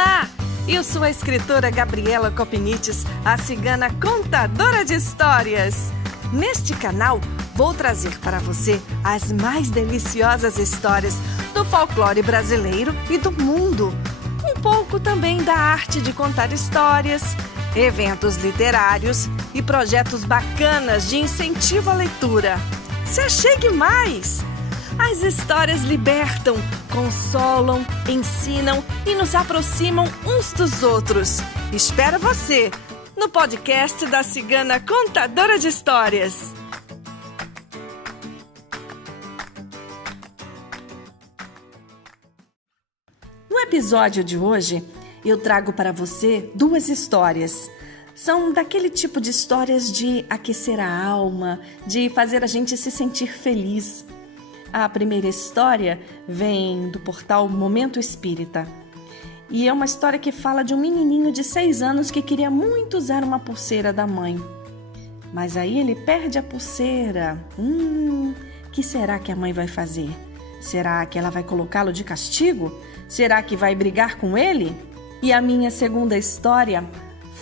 Olá! Eu sou a escritora Gabriela Copinites, a cigana contadora de histórias. Neste canal, vou trazer para você as mais deliciosas histórias do folclore brasileiro e do mundo. Um pouco também da arte de contar histórias, eventos literários e projetos bacanas de incentivo à leitura. Se achegue mais! As histórias libertam, consolam, ensinam e nos aproximam uns dos outros. Espero você no podcast da Cigana Contadora de Histórias. No episódio de hoje, eu trago para você duas histórias. São daquele tipo de histórias de aquecer a alma, de fazer a gente se sentir feliz. A primeira história vem do portal Momento Espírita. E é uma história que fala de um menininho de 6 anos que queria muito usar uma pulseira da mãe. Mas aí ele perde a pulseira. Que será que a mãe vai fazer? Será que ela vai colocá-lo de castigo? Será que vai brigar com ele? E a minha segunda história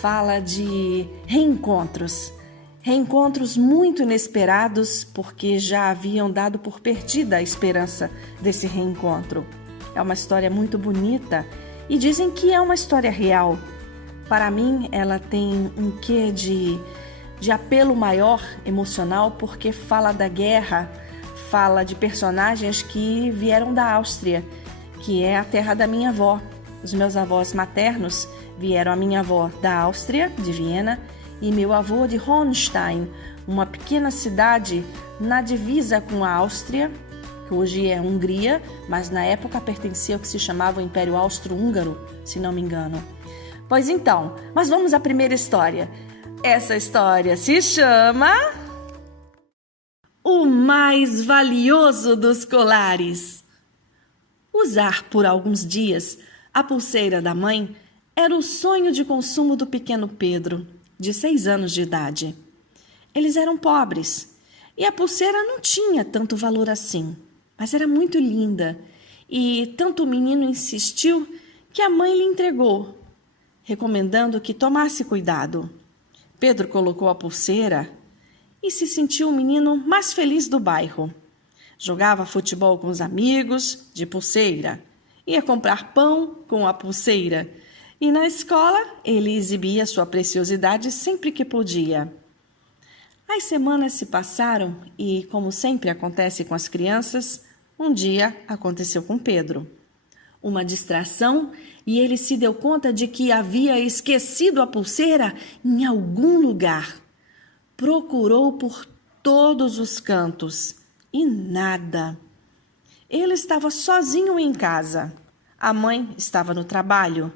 fala de reencontros. Reencontros muito inesperados, porque já haviam dado por perdida a esperança desse reencontro. É uma história muito bonita e dizem que é uma história real. Para mim, ela tem um quê de apelo maior emocional, porque fala da guerra, fala de personagens que vieram da Áustria, que é a terra da minha avó. Os meus avós maternos vieram, a minha avó da Áustria, de Viena, e meu avô de Hohenstein, uma pequena cidade na divisa com a Áustria, que hoje é Hungria, mas na época pertencia ao que se chamava o Império Austro-Húngaro, se não me engano. Pois então, mas vamos à primeira história. Essa história se chama O Mais Valioso dos Colares. Usar por alguns dias a pulseira da mãe era o sonho de consumo do pequeno Pedro, de 6 anos de idade. Eles eram pobres e a pulseira não tinha tanto valor assim, mas era muito linda e tanto o menino insistiu que a mãe lhe entregou, recomendando que tomasse cuidado. Pedro colocou a pulseira e se sentiu o menino mais feliz do bairro. Jogava futebol com os amigos de pulseira, ia comprar pão com a pulseira. E na escola, ele exibia sua preciosidade sempre que podia. As semanas se passaram e, como sempre acontece com as crianças, um dia aconteceu com Pedro. Uma distração e ele se deu conta de que havia esquecido a pulseira em algum lugar. Procurou por todos os cantos e nada. Ele estava sozinho em casa. A mãe estava no trabalho.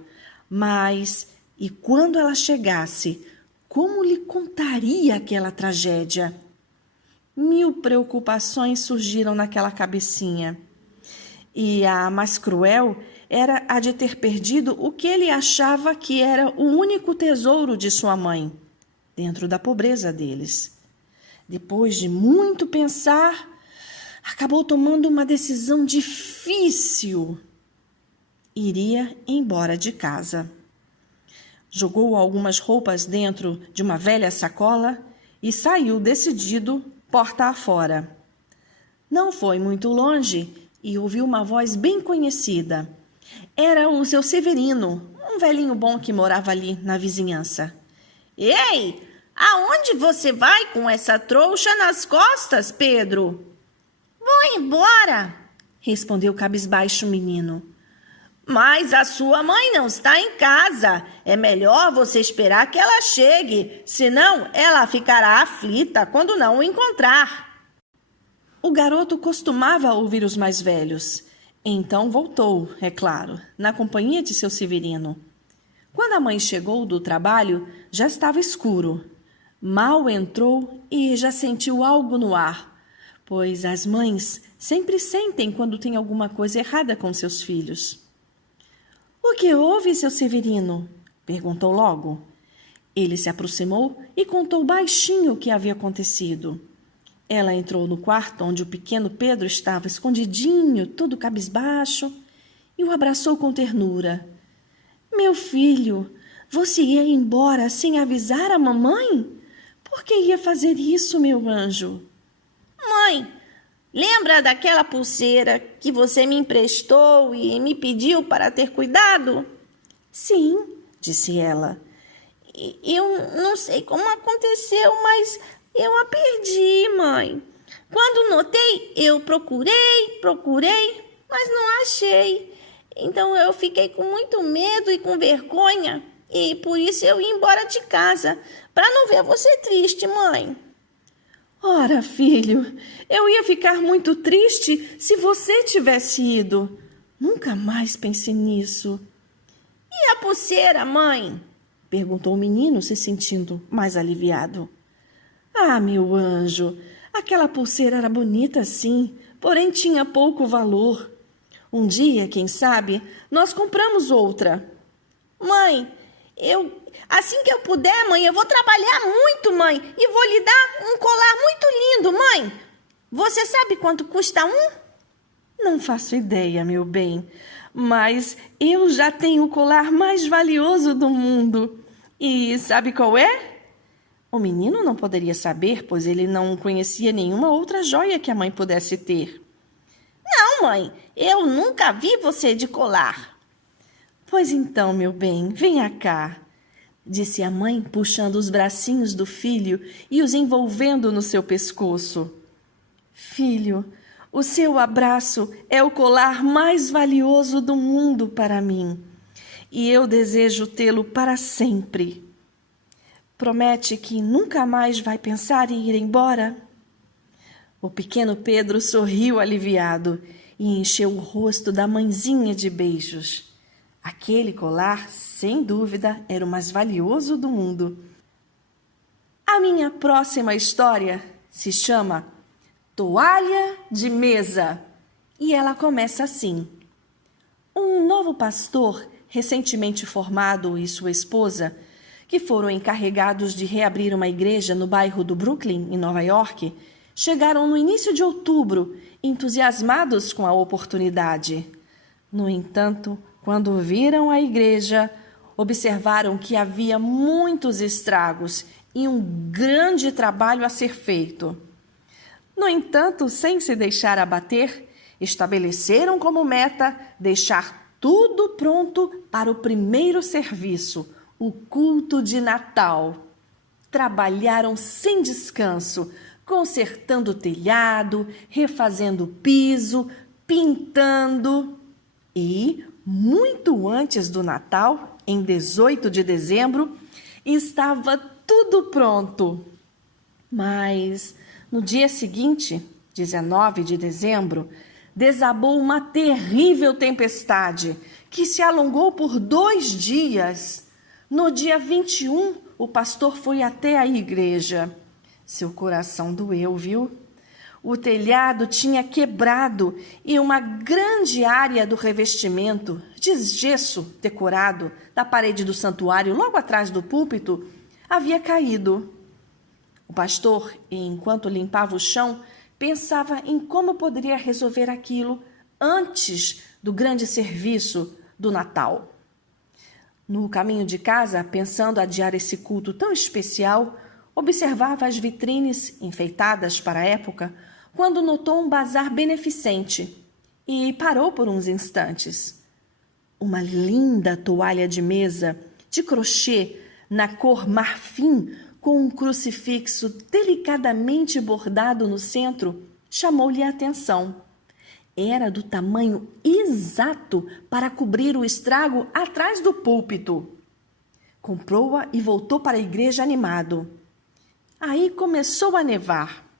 Mas, e quando ela chegasse, como lhe contaria aquela tragédia? 1000 preocupações surgiram naquela cabecinha. E a mais cruel era a de ter perdido o que ele achava que era o único tesouro de sua mãe, dentro da pobreza deles. Depois de muito pensar, acabou tomando uma decisão difícil. Iria embora de casa. Jogou algumas roupas dentro de uma velha sacola e saiu decidido, porta afora. Não foi muito longe e ouviu uma voz bem conhecida. Era o seu Severino, um velhinho bom que morava ali na vizinhança. Ei, aonde você vai com essa trouxa nas costas, Pedro? Vou embora, respondeu cabisbaixo o menino. Mas a sua mãe não está em casa. É melhor você esperar que ela chegue, senão ela ficará aflita quando não o encontrar. O garoto costumava ouvir os mais velhos. Então voltou, é claro, na companhia de seu Severino. Quando a mãe chegou do trabalho, já estava escuro. Mal entrou e já sentiu algo no ar, pois as mães sempre sentem quando tem alguma coisa errada com seus filhos. O que houve, seu Severino? Perguntou logo. Ele se aproximou e contou baixinho o que havia acontecido. Ela entrou no quarto onde o pequeno Pedro estava escondidinho, todo cabisbaixo, e o abraçou com ternura. Meu filho, você ia embora sem avisar a mamãe? Por que ia fazer isso, meu anjo? Mãe, lembra daquela pulseira que você me emprestou e me pediu para ter cuidado? Sim, disse ela. Eu não sei como aconteceu, mas eu a perdi, mãe. Quando notei, eu procurei, mas não achei. Então eu fiquei com muito medo e com vergonha, e por isso eu ia embora de casa, para não ver você triste, mãe. Ora, filho, eu ia ficar muito triste se você tivesse ido. Nunca mais pensei nisso. E a pulseira, mãe? Perguntou o menino, se sentindo mais aliviado. Ah, meu anjo, aquela pulseira era bonita sim, porém tinha pouco valor. Um dia, quem sabe, nós compramos outra. Mãe, assim que eu puder, mãe, eu vou trabalhar muito, mãe, e vou lhe dar um colar muito lindo, mãe. Você sabe quanto custa um? Não faço ideia, meu bem, mas eu já tenho o colar mais valioso do mundo. E sabe qual é? O menino não poderia saber, pois ele não conhecia nenhuma outra joia que a mãe pudesse ter. Não, mãe, eu nunca vi você de colar. Pois então, meu bem, venha cá, disse a mãe, puxando os bracinhos do filho e os envolvendo no seu pescoço. Filho, o seu abraço é o colar mais valioso do mundo para mim, e eu desejo tê-lo para sempre. Promete que nunca mais vai pensar em ir embora? O pequeno Pedro sorriu aliviado e encheu o rosto da mãezinha de beijos. Aquele colar, sem dúvida, era o mais valioso do mundo. A minha próxima história se chama Toalha de Mesa e ela começa assim. Um novo pastor, recentemente formado, e sua esposa, que foram encarregados de reabrir uma igreja no bairro do Brooklyn, em Nova York, chegaram no início de outubro, entusiasmados com a oportunidade. No entanto, quando viram a igreja, observaram que havia muitos estragos e um grande trabalho a ser feito. No entanto, sem se deixar abater, estabeleceram como meta deixar tudo pronto para o primeiro serviço, o culto de Natal. Trabalharam sem descanso, consertando o telhado, refazendo o piso, pintando. E, muito antes do Natal, em 18 de dezembro, estava tudo pronto. Mas, no dia seguinte, 19 de dezembro, desabou uma terrível tempestade que se alongou por 2 dias. No dia 21, o pastor foi até a igreja. Seu coração doeu, viu? O telhado tinha quebrado e uma grande área do revestimento, de gesso decorado, da parede do santuário, logo atrás do púlpito, havia caído. O pastor, enquanto limpava o chão, pensava em como poderia resolver aquilo antes do grande serviço do Natal. No caminho de casa, pensando adiar esse culto tão especial, observava as vitrines enfeitadas para a época, quando notou um bazar beneficente e parou por uns instantes. Uma linda toalha de mesa de crochê na cor marfim, com um crucifixo delicadamente bordado no centro, chamou-lhe a atenção. Era do tamanho exato para cobrir o estrago atrás do púlpito. Comprou-a e voltou para a igreja animado. Aí começou a nevar.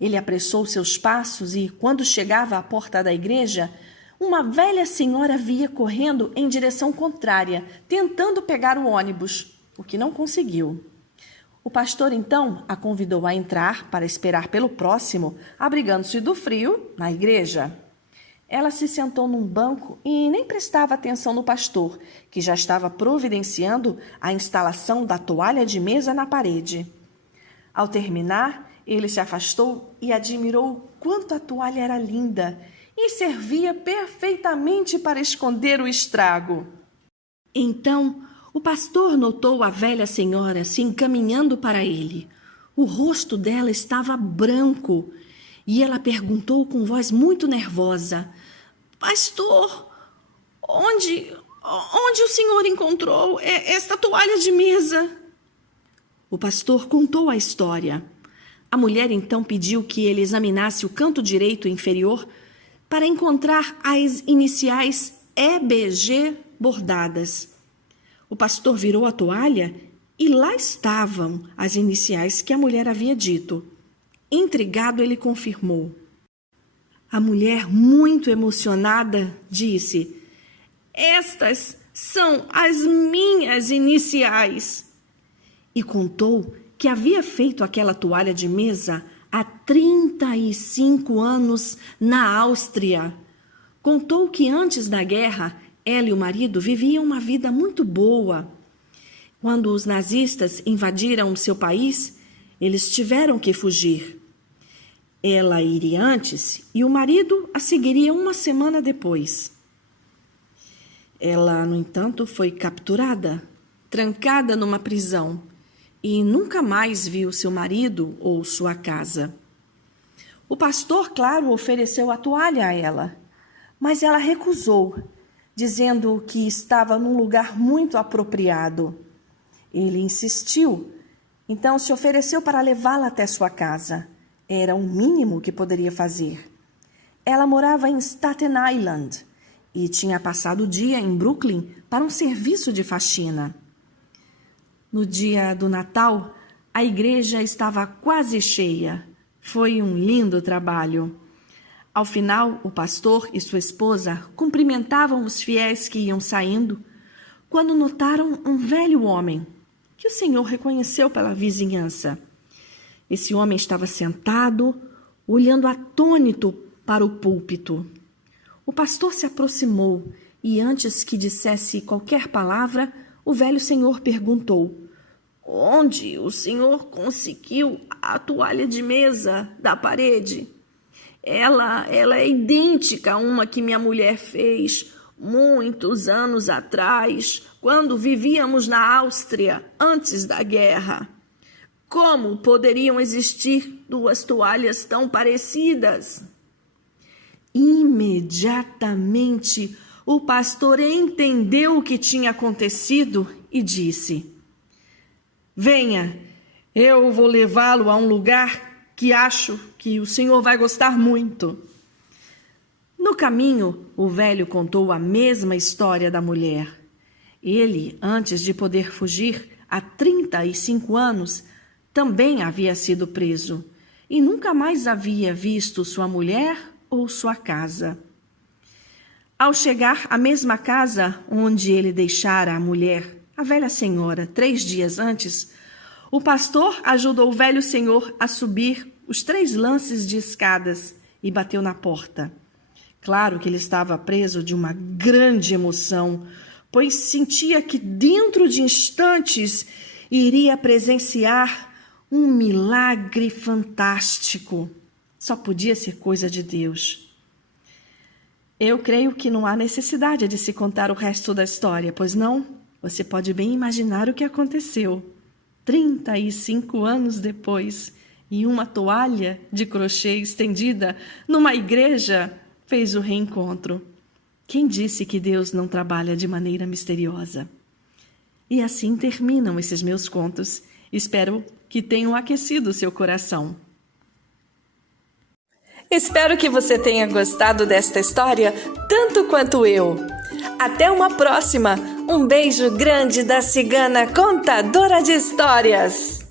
Ele apressou seus passos e, quando chegava à porta da igreja, uma velha senhora via correndo em direção contrária, tentando pegar o ônibus, o que não conseguiu. O pastor, então, a convidou a entrar para esperar pelo próximo, abrigando-se do frio, na igreja. Ela se sentou num banco e nem prestava atenção no pastor, que já estava providenciando a instalação da toalha de mesa na parede. Ao terminar, ele se afastou e admirou o quanto a toalha era linda e servia perfeitamente para esconder o estrago. Então, o pastor notou a velha senhora se encaminhando para ele. O rosto dela estava branco e ela perguntou com voz muito nervosa: Pastor, onde o senhor encontrou esta toalha de mesa? O pastor contou a história. A mulher então pediu que ele examinasse o canto direito inferior para encontrar as iniciais EBG bordadas. O pastor virou a toalha e lá estavam as iniciais que a mulher havia dito. Intrigado, ele confirmou. A mulher, muito emocionada, disse: Estas são as minhas iniciais. E contou que havia feito aquela toalha de mesa há 35 anos na Áustria. Contou que antes da guerra, ela e o marido viviam uma vida muito boa. Quando os nazistas invadiram o seu país, eles tiveram que fugir. Ela iria antes e o marido a seguiria uma semana depois. Ela, no entanto, foi capturada, trancada numa prisão e nunca mais viu seu marido ou sua casa. O pastor, claro, ofereceu a toalha a ela, mas ela recusou, dizendo que estava num lugar muito apropriado. Ele insistiu, então se ofereceu para levá-la até sua casa. Era o mínimo que poderia fazer. Ela morava em Staten Island e tinha passado o dia em Brooklyn para um serviço de faxina. No dia do Natal, a igreja estava quase cheia. Foi um lindo trabalho. Ao final, o pastor e sua esposa cumprimentavam os fiéis que iam saindo, quando notaram um velho homem, que o Senhor reconheceu pela vizinhança. Esse homem estava sentado, olhando atônito para o púlpito. O pastor se aproximou e, antes que dissesse qualquer palavra, o velho senhor perguntou: Onde o senhor conseguiu a toalha de mesa da parede? Ela é idêntica a uma que minha mulher fez muitos anos atrás, quando vivíamos na Áustria, antes da guerra. Como poderiam existir duas toalhas tão parecidas? Imediatamente, o pastor entendeu o que tinha acontecido e disse: Venha, eu vou levá-lo a um lugar que acho que o senhor vai gostar muito. No caminho, o velho contou a mesma história da mulher. Ele, antes de poder fugir, há 35 anos, também havia sido preso e nunca mais havia visto sua mulher ou sua casa. Ao chegar à mesma casa onde ele deixara a mulher, a velha senhora, 3 dias antes, o pastor ajudou o velho senhor a subir os 3 lances de escadas e bateu na porta. Claro que ele estava preso de uma grande emoção, pois sentia que dentro de instantes iria presenciar um milagre fantástico. Só podia ser coisa de Deus. Eu creio que não há necessidade de se contar o resto da história, pois não? Você pode bem imaginar o que aconteceu. 35 anos depois, e uma toalha de crochê estendida numa igreja fez o reencontro. Quem disse que Deus não trabalha de maneira misteriosa? E assim terminam esses meus contos. Espero que tenham aquecido seu coração. Espero que você tenha gostado desta história tanto quanto eu. Até uma próxima! Um beijo grande da cigana contadora de histórias!